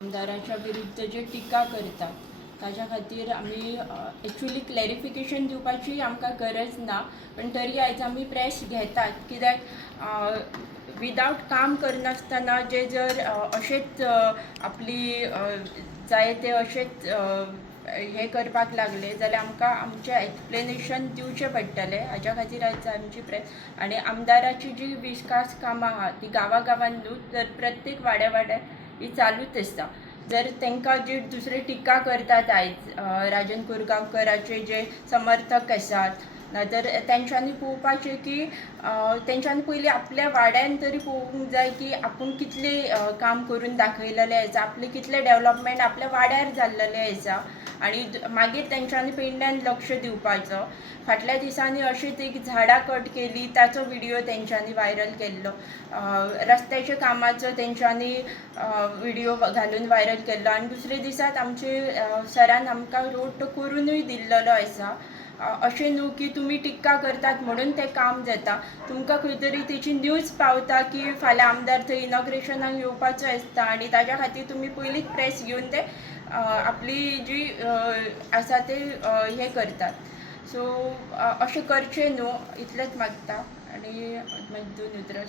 आमदाराच्या विरुद्ध जे टिका करतात ताच्या खातीर आमी एक्चुअली क्लॅरिफिकेशन दिवपाची आमकां गरज ना, पण तरी आयज आमी प्रेस घेतात कित्याक विदावट काम करनासतना जे जर अशेंच आपली जाय ते अशेंच हे करपाक लागले जाल्यार आमकां आमचें एक्सप्लेनेशन दिवचें पडटलें. हाज्या खातीर आयज आमची प्रेस आनी आमदाराची जी विकास कामां आहा ती गांवागांवांत न्हू तर प्रत्येक वाड्या ही चालूच आसता. जर तांकां जी दुसरे टिका करतात आयज राजन कुरगांवकराचे जे समर्थक आसात नातर तेंच्यांनी पळोवपाचें की तेंच्यांनी पयलीं आपल्या वाड्यान तरी पळोवंक जाय की आपूण कितलें काम करून दाखयलेलें आसा, आपलें कितलें डेवलपमेंट आपल्या वाड्यार जाल्लेलें आसा आनी मागीर तेंच्यांनी पेडण्यान लक्ष दिवपाचो. फाटल्या दिसांनी अशीच एक झाडां कट केली ताचो व्हिडियो तेंच्यांनी व्हायरल केल्लो, रस्त्याच्या कामाचो तेंच्यांनी व्हिडियो घालून व्हायरल केल्लो आनी दुसरे दिसात आमचे सरान आमकां रोड तो करूनय दिल्लो आसा. अशें न्हू की तुमी टिक्का करतात म्हणून तें काम जाता, तुमकां खंय तरी तेची न्यूज पावता की फाल्यां आमदार थंय इनॉग्रेशनाक येवपाचो आसता आनी ताज्या खातीर तुमी पयलींच प्रेस घेवन ते आपली जी आसा ते हे करतात. सो अशें करचें न्हू इतलेंच मागता आनी म्हाजे दोन उतरां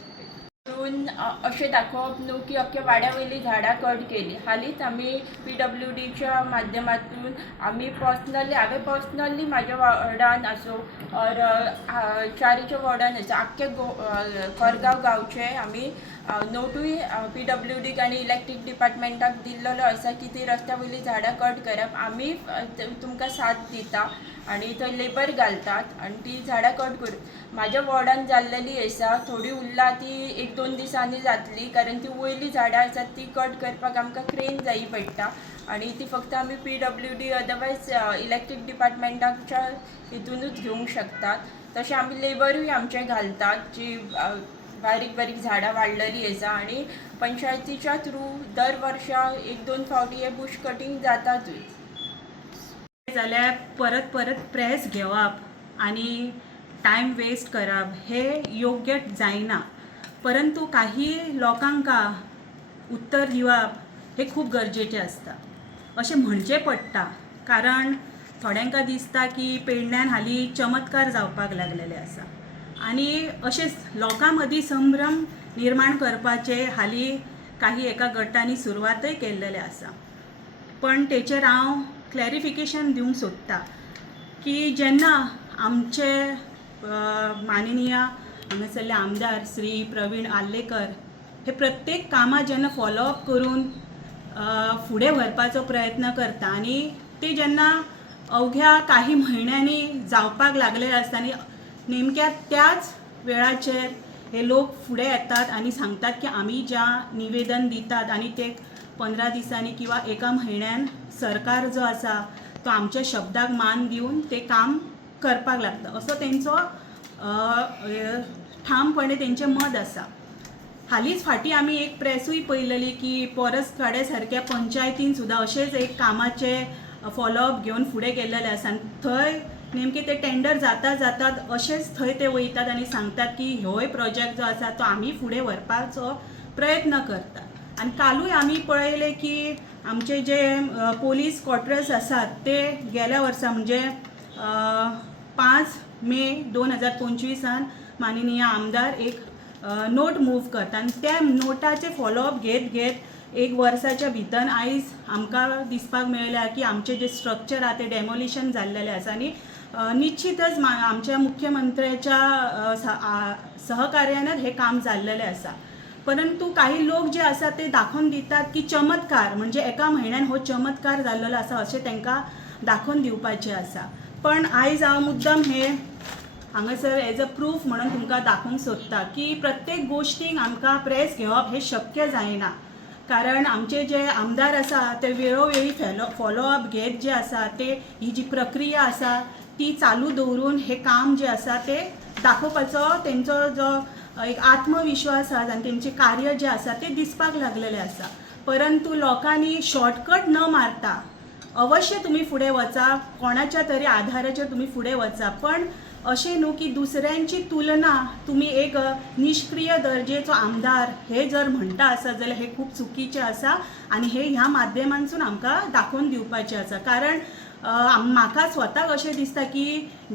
म्हणून अशें दाखोवप न्हू की अख्ख्या वाड्या वयली झाडां कट केली. हालींच आमी PWDच्या माध्यमातून आमी हांवें पर्सनली म्हाज्या वॉर्डान आसूं और चारीच्या वॉर्डान आसा आख्खे कोरगांव गांवचे आमी नोटूय PWDक आनी इलेक्ट्रीक डिपार्टमेंटाक दिल्लो आसा की ती रस्त्या वयली झाडां कट करप. आमी तुमकां साथ दिता आनी थंय लेबर घालतात आनी ती झाडां कट करून म्हाज्या वॉर्डान जाल्लेली आसा. थोडी उरला ती 1-2 दिसांनी जातली कारण ती वयली झाडां आसात ती कट करपाक आमकां क्रेन जायी पडटा आनी ती फक्त आमी PWD अदरवायज इलेक्ट्रीक डिपार्टमेंटाच्या हितूनूच घेवंक शकतात. तशें आमी लेबरूय आमचे घालतात जी बारीक बारीक झाडां वाडलेली आसा आनी पंचायतीच्या थ्रू दर वर्सा 1-2 फावटी हे बुश कटींग जातातूय. जाल्यार परत प्रेस घेवप आनी टायम वेस्ट करप हे योग्य जायना, परंतु काही लोकांक उत्तर दिवप हे खूब गरजेचें आसता अशें म्हणचें पडटा. कारण थोड्यांक दिसता की पेडण्यान हालीं चमत्कार जावपाक लागलेले आसा आनी अशेंच लोकां मदीं संभ्रम निर्माण करपाचे हालीं काही एका गटांनी सुरवातय केल्लेले आसा. पण तेचेर हांव क्लॅरिफिकेशन दिवंक सोदता की जेन्ना आमचे माननीय हांगासरले आमदार श्री प्रवीण आल्लेकर हे प्रत्येक कामां जेन्ना फॉलोअप करून फुडें व्हरपाचो प्रयत्न करता आनी ते जेन्ना अवघ्या काही म्हयन्यांनी जावपाक लागले आसता आनी नेमक्या त्याच वेळाचेर हे लोक फुडें येतात आनी सांगतात की आमी ज्या निवेदन दितात आनी ते 15 दिसांनी किंवा 1 म्हयन्यान सरकार जो आसा तो आमच्या शब्दाक मान दिवन ते काम करपाक लागता असो तेंचो ठामपणे तेंचें मत आसा. हालींच फाटीं आमी एक प्रेसूय पळयलेली की परसवाड्या सारक्या पंचायतीन सुद्दां अशेंच एक कामाचे फॉलोअप घेवन फुडें गेल्लेले आसा आनी थंय नेमके ते टेंडर जातात अशेंच थंय ते वयतात आनी सांगतात की होय प्रोजेक्ट जो आसा तो आमी फुडें व्हरपाचो प्रयत्न करतात. आनी कालूय आमी पळयले की आमचे जे पोलीस क्वॉर्टर्स आसात ते गेल्या वर्सा म्हणजे 5 मे 2025 माननीय आमदार एक नोट मूव करता आनी त्या नोटाचे फॉलोअप घेत 1 वर्साच्या भितर आयज आमकां दिसपाक मेळ्ळ्या की आमचे जे स्ट्रक्चर आहा ते डेमोलिशन जाल्लेले आसा आनी निश्चितच आमच्या मुख्यमंत्र्याच्या सहकार्यानच हे काम जाल्लेलें आसा. परंतु काही लोक जे आसा ते दाखोवन दितात की चमत्कार म्हणजे 1 म्हयन्यान हो चमत्कार जाल्लो आसा अशें तांकां दाखोवन दिवपाचें आसा. पण आयज हांव मुद्दम हे हांगासर एज अ प्रूफ म्हणून तुमकां दाखोवंक सोदता की प्रत्येक गोश्टीक आमकां प्रेस घेवप हे शक्य जायना. कारण आमचे जे आमदार आसा ते वेळोवेळी फॉलोअप घेत जे आसा ते ही जी प्रक्रिया आसा ती चालू दवरून हे काम जे आसा ते दाखोवपाचो तेंचो जो एक आत्मविश्वास आसा आनी तेंचें कार्य जें आसा तें दिसपाक लागलेलें आसा. परंतु लोकांनी शॉर्टकट न मारता अवश्य तुम्ही फुडें वचा, कोणाच्या तरी आधाराचेर तुम्ही फुडें वचा, पण अशें न्हू की दुसऱ्यांची तुलना तुमी एक निष्क्रिय दर्जेचो आमदार हे जर म्हणटा आसा जाल्यार हे खूब चुकीचें आसा आनी हे ह्या माध्यमांतसून आमकां दाखोवन दिवपाचें आसा. कारण म्हाका स्वताक अशें दिसता की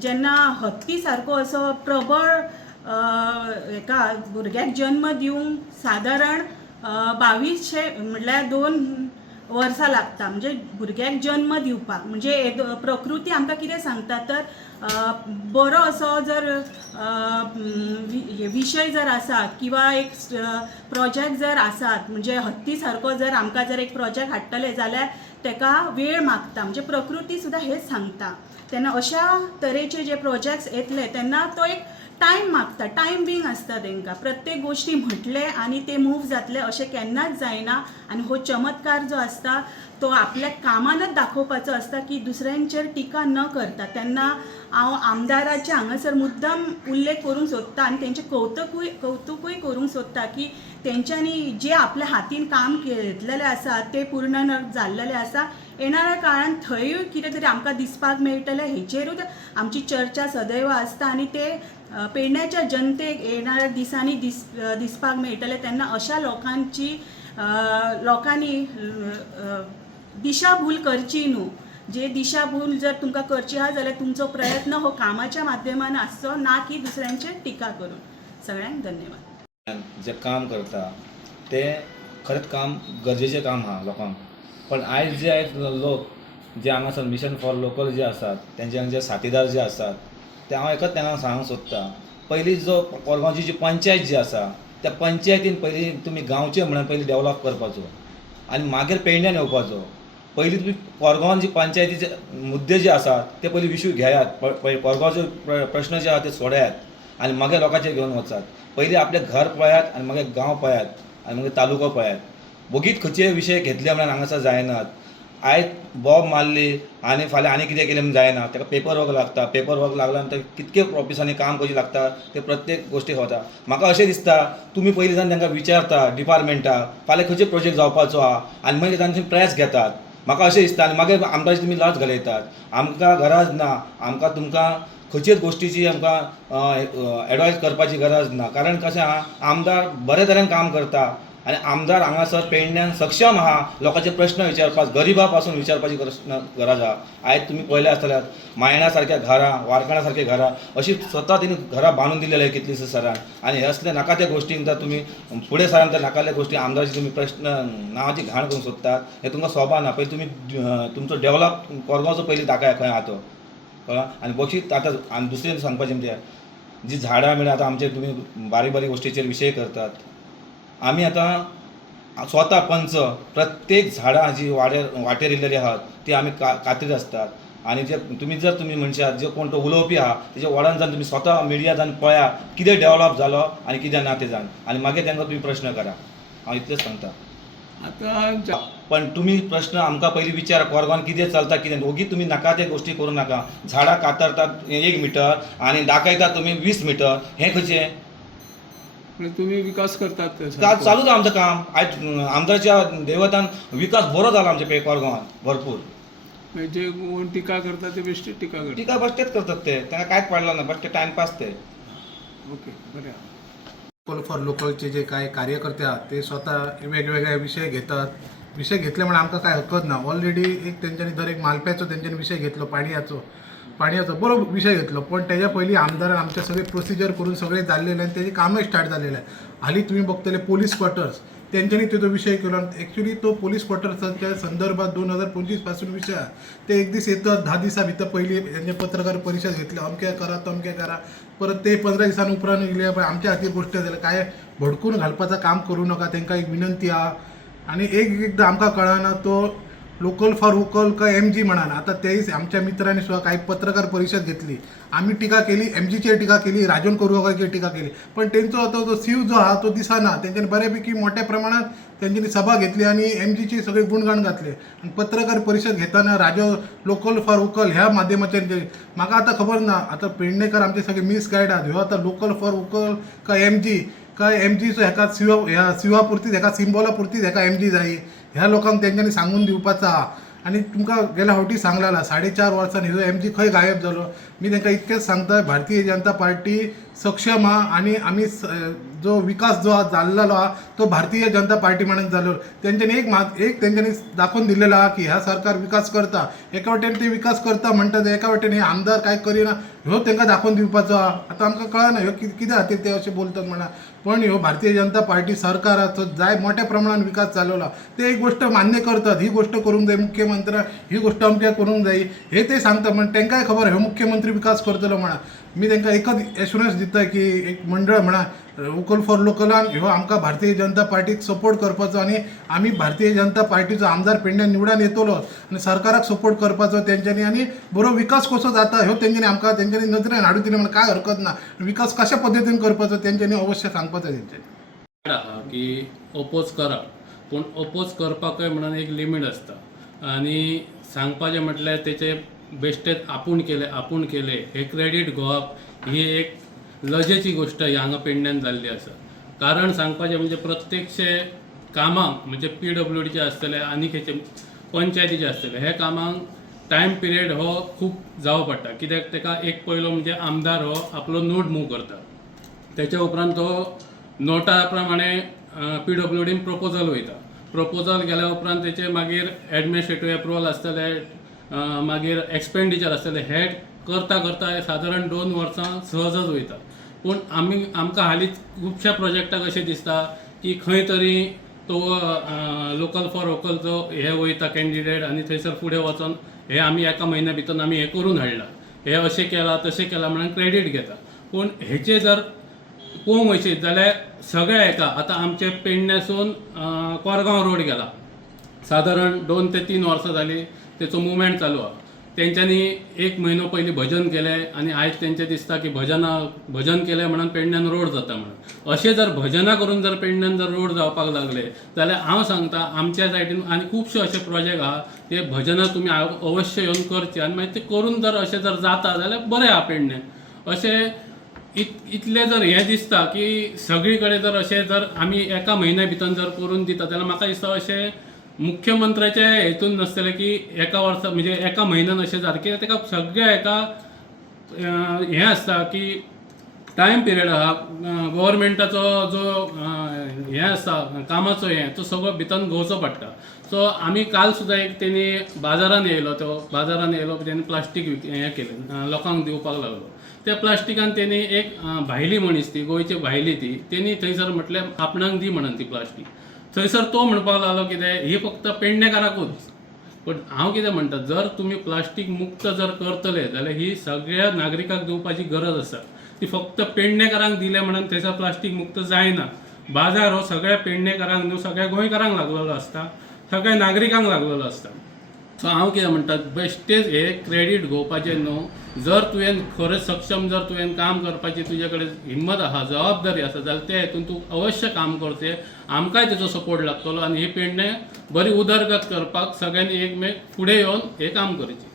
जेन्ना हत्ती सारको असो प्रबळ एका भुरग्याक जन्म दिवंक सादारण 2200 म्हणल्यार 2 वर्सां लागता म्हणजे भुरग्याक जन्म दिवपाक. म्हणजे प्रकृती आमकां कितें सांगता तर बरो असो जर विशय जर आसात किंवा एक प्रोजेक्ट जर आसात म्हणजे हत्ती सारको जर आमकां जर एक प्रोजेक्ट हाडटले जाल्यार तेका वेळ मागता. म्हणजे प्रकृती सुद्दां हेच सांगता. तेन्ना अशा तरेचे जे प्रोजेक्ट्स येतले तेन्ना तो एक टायम मागता, टायम बींग आसता तांकां. प्रत्येक गोष्टी म्हटले आनी ते मूव जातले अशें केन्नाच जायना. आनी हो चमत्कार जो आसता तो आपल्या कामानच दाखोवपाचो आसता की दुसऱ्यांचेर टिका न करता. तेन्ना हांव आमदाराचे हांगासर मुद्दम उल्लेख करूंक सोदता आनी तेंचें कौतुकूय करूंक सोदता की तेंच्यांनी जे आपल्या हातीन काम घेतलेलें आसा ते पूर्ण जाल्लेलें आसा. येणाऱ्या काळान थंय कितें तरी आमकां दिसपाक मेळटलें हेचेरूच आमची चर्चा सदैव आसता आनी ते पेडण्याच्या जनतेक येणाऱ्या दिसांनी दिसपाक मेळटले. तेन्ना अशा लोकांनी दिशाभूल करची न्हू. जे दिशाभूल जर तुमकां करची आहा जाल्यार तुमचो प्रयत्न हो कामाच्या माध्यमान आसचो ना की दुसऱ्यांचेर टिका करून. सगळ्यांक धन्यवाद. जे काम करता ते खरेंच काम गरजेचें काम आहा लोकांक. पण आयज जे लोक जे हांगासर मिशन फॉर लोकल जे आसात तेंचे साथीदार जे आसात ते हांव एकच तेंका सांगूंक सोदता. पयलीं जो कोरगांवची जी पंचायत जी आसा त्या पंचायतीन पयलीं तुमी गांवचे म्हणून पयलीं डेवलप करपाचो आनी मागीर पेडण्यान येवपाचो. पयलीं तुमी कोरगांवान जी पंचायतीचे मुद्दे जे आसात ते पयलीं विशू घेयात. कोरगांवचे प्रश्न जे आहा ते सोडयात आनी मागीर लोकांचेर घेवन वचात. पयलीं आपलें घर पळयात आनी मागीर गांव पळयात आनी मागीर तालुको पळयात. बोगीत खंयचे विशय घेतले म्हणून हांगासर जायनात. आयज बॉब मारली आनी फाल्यां आनी कितें केलें म्हणून जायना. ताका पेपर वर्क लागता. पेपर वर्क लागल्या नंतर कितके ऑफिसांनी काम करचें लागता ते प्रत्येक गोश्टी वता. म्हाका अशें दिसता तुमी पयलीं जावन तांकां विचारता डिपार्टमेंटाक फाल्यां खंयचे प्रोजेक्ट जावपाचो आहा आनी मागीर तांची प्रेस घेतात. म्हाका अशें दिसता आनी मागीर आमकां तुमी लज घालयतात. आमकां गरज ना. आमकां तुमकां खंयचेच गोश्टीची आमकां एडवायस करपाची गरज ना. कारण कशें आहा आमदार बरे तरेन काम करता आनी आमदार हांगासर पेडण्यान सक्षम आहा लोकांचे प्रश्न विचारपाक गरिबा पासून विचारपाची गरज आहा. आयज तुमी पळयलें आसतल्यार मायणा सारक्या घरां वारकणा सारके घरां अशीं स्वता तेणी घरां बांदून दिलेले कितलींशीं सरान. आनी हे असले नाका त्या गोश्टींक जर तुमी फुडें सरान तर नाकाल्ल्या गोश्टी आमदाराची तुमी प्रश्न नांवाची घाण करूंक सोदतात हें तुमकां सोबा ना. पयलीं तुमी तुमचो डेवलप कोरगांवचो पयलीं दाखया खंय आहा तो कळ्ळां. आनी बशीत आतां आनी दुसरें सांगपाचें म्हणजे जी झाडां म्हणजे आतां आमचे तुमी बारीक बारीक गोश्टीचेर विशय करतात. आमी आतां स्वता पंच प्रत्येक झाडां जी वाटेर येयलेली आहात ती आमी कातीत आसतात. आनी जे तुमी म्हणशात जे कोण तो उलोवपी आहा तेजे वडान जावन तुमी स्वता मिडिया जावन पळया कितें डेवलप जालो आनी कितें ना तें जावन आनी मागीर तांकां तुमी प्रश्न करा. हांव इतलेंच सांगता. आतां पण तुमी प्रश्न आमकां पयलीं विचार कोरगांवान कितें चलता कितें ओगी तुमी नाका ते गोश्टी करूं नाका. झाडां कातरतात 1 मिटर आनी दाखयतात तुमी 20 मिटर हें खंयचें. तुम्ही विकास करतात चालूच आमचं काम. आयज आमदाराच्या दैवतान विकास बरो जाला आमच्या कोरगांवांत भरपूर. जे कोण टिका करतात ते बेश्टी टिका करतात. टिका बेश्टेच करतात ते तांकां कांयच पडलं ना बेश्टे टायमपास ते. ओके बरें. लोकल फॉर लोकलचे जे काही कार्यकर्ते आहात ते स्वतः वेगवेगळे विषय घेतात. विषय घेतले म्हणून आमकां काय हरकत ना. ऑलरेडी एक तेंच्यांनी दर एक मालप्याचो तेंच्यांनी विषय घेतलो पाणयाचो बरो विषय घेतलो. पण तेच्या पयलीं आमदारान आमचे सगळे प्रोसिजर करून सगळे जाल्लेले आनी तेजें कामय स्टार्ट जाल्लेलें आहे. हालीं तुमी बघतले पोलीस क्वार्टर्स तेंच्यांनी तो विषय केलो. एक्चुअली तो पोलीस क्वार्टर्साच्या संदर्भात 2025 पासून विषय आहे. ते एक दीस येतात 10 दिसां भितर पयलीं तेंचे पत्रकार परिशद घेतले अमकें करा तमकें करा. परत ते 15 दिसांनी उपरांत येयले पण आमच्या खातीर गोश्ट जाल्या काय भडकून घालपाचं काम करूं नका. तांकां एक विनंती आहा. आनी एकदां आमकां कळना तो लोकल फॉर वोकल काय MG म्हणान. आता तेच आमच्या मित्रांनी सुद्धा काही पत्रकार परिषद घेतली. आम्ही टीका केली MGचेर टीका केली राजन कोरगांवकाराचेर टीका केली. पण त्यांचो आता जो सीव जो आहा तो दिसना. तेंच्यांनी बऱ्यापैकी मोठ्या प्रमाणात तेंच्यांनी सभा घेतली आणि MGचे सगळे गुणगाण घातले. आणि पत्रकार परिषद घेताना राजो लोकल फॉर वोकल ह्या माध्यमाच्यान म्हाका आता खबर ना आता पेडणेकर आमचे सगळे मिसगायड आहात. ह्यो आता लोकल फॉर वोकल काय MG काय MGचो हेका ह्या सिवा पुरतीच हेका सिंबॉला पुरतीच हेका MG जाय ह्या लोकांक तेंच्यांनी सांगून दिवपाचा. आनी तुमकां गेल्या फावटी सांगलेला 4.5 वर्सांनी ह्यो MG खंय गायब जालो. मी तांकां इतकेंच सांगता, भारतीय जनता पार्टी सक्षम आहा आनी आमी जो विकास जो आज जाल्लो आहा तो भारतीय जनता पार्टी म्हणून जालो. तेंच्यांनी एक तेंच्यांनी दाखोवन दिलेलो आहा की ह्या सरकार विकास करता. एका वाटेन ते विकास करता म्हणटा ते एका वाटेन हे आमदार काय करिना ह्यो तांकां दाखोवन दिवपाचो आहा. आतां आमकां कळना ह्यो कित्या खातीर ते अशें बोलतात म्हणा. पण ह्यो भारतीय जनता पार्टी सरकाराचो जाय मोठ्या प्रमाणात विकास जाल्लो ते एक गोष्ट मान्य करतात. ही गोष्ट करूंक जाय मुख्यमंत्र्यान, ही गोष्ट अमक्या करूंक जाय हे ते सांगता. पण तांकांय खबर ह्यो मुख्यमंत्री विकास करतलो म्हणा. मी तांकां एकच एश्युरन्स दिता की एक मंडळ म्हणा वोकल फॉर लोकलान ह्यो आमकां भारतीय जनता पार्टीक सपोर्ट करपाचो आनी आमी भारतीय जनता पार्टीचो आमदार पेडण्यान निवडून येतलो आनी सरकाराक सपोर्ट करपाचो तेंच्यांनी आनी बरो विकास कसो जाता ह्यो तेंच्यांनी आमकां तेंच्यांनी नजरेन हाडून दिले म्हणून काय हरकत ना. विकास कशा पद्दतीन करपाचो तेंच्यांनी अवश्य सांगपाचो तेंच्यांनी. आहा की ओपोज करप, पूण ओपोज करपाकय म्हणून एक लिमीट आसता आनी सांगपाचें म्हटल्यार तेचे बेश्टेच आपूण केले हे क्रेडीट घेवप ही एक लजेची गोष्ट हांगा पेडण्यान जाल्ली आसा. कारण सांगपाचें म्हणजे प्रत्येकशे कामांक म्हणजे PWDचे आसतले आनी खंयचे पंचायतीचे आसतले हे कामांक टायम पिरियड हो खूब जावो पडटा. कित्याक तेका एक पयलो म्हणजे आमदार हो आपलो नोट मूव करता, तेच्या उपरांत तो नोटा प्रमाणे PWDन प्रपोजल वयता. प्रपोजल गेल्या उपरांत तेचे मागीर एडमिनिस्ट्रेटीव एप्रुवल आसतले, मागीर एक्सपेंडिचर आसतले, हे करता करता सादारण 2 वर्सां सहजच वयता. पूण आमकां हालींच खुबश्या प्रोजेक्टाक अशें दिसता की खंय तरी तो लोकल फॉर वोकलचो हे वयता कॅन्डिडेट आनी थंयसर फुडें वचोन हे आमी एका म्हयन्या भितर आमी हें करून हाडला, हे अशें केलां तशें केलां म्हणून क्रेडीट घेता. पूण हेचे जर पळोवंक वयशीत जाल्यार सगळ्या हेका आतां आमचे पेडण्यासून कोरगांव रोड गेला, सादारण 2 ते 3 वर्सां जालीं तेचो मुवमेंट चालू आहा. तेंच्यांनी 1 म्हयनो पयलीं भजन केलें आनी आयज तेंचें दिसता की भजन केलें म्हणून पेडण्यान रोड जाता म्हणून. अशें जर भजनां करून जर पेडण्यान जर रोड जावपाक लागले जाल्यार हांव सांगता आमच्या सायडीन आनी खुबशे अशे प्रोजेक्ट आहा ते भजनां तुमी अवश्य येवन करचे आनी मागीर ते करून जर अशें जर जाता जाल्यार बरें आहा पेडण्यान. अशें इतले जर हें दिसता की सगळी कडेन जर अशें जर आमी एका म्हयन्या भितर जर करून दिता जाल्यार म्हाका दिसता अशें मुख्यमंत्र्याचे हेतून नासतलें की एका वर्सा म्हणजे एका म्हयन्यान अशें जाता. कित्याक तेका सगळ्या हेका हें आसता की टायम पिरियड आहा, गव्हर्मेंटाचो जो हें आसता कामाचो तो सगळो भितर घेवचो पडटा. सो आमी काल सुद्दां एक तेणी बाजारान येयलो तेणी प्लास्टीक हें केलें लोकांक दिवपाक लागलो. त्या प्लास्टिकान तेणी एक भायली मनीस ती गोंयची भायली तेणी थंयसर म्हटल्यार आपणाक दी म्हणून ती प्लास्टीक. थंयसर तो म्हणपाक लागलो कितें ही फक्त पेडणेकाराकूच. पण हांव कितें म्हणटा, जर तुमी प्लास्टीक मुक्त जर करतले जाल्यार ही सगळ्या नागरिकांक दिवपाची गरज आसा. ती फक्त पेडणेकारांक दिले म्हणून थंयसर प्लास्टीक मुक्त जायना. बाजार हो सगळ्या पेडणेकारांक न्हू सगळ्या गोंयकारांक लागलेलो आसता, सगळ्या नागरिकांक लागलेलो आसता. सो हांव कितें म्हणटा, बेश्टेच हे क्रेडीट घेवपाचें न्हू. जर तुवें खरेंच सक्षम जर तुवें काम करपाची तुजे कडेन हिम्मत आहा, जबाबदारी आसा जाल्यार त्या हेतून तूं अवश्य काम करचें. आमकांय तेजो सपोर्ट लागतलो आनी ही पेडणे बरी उदरगत करपाक सगळ्यांनी एकमेक फुडें येवन हें काम करचें.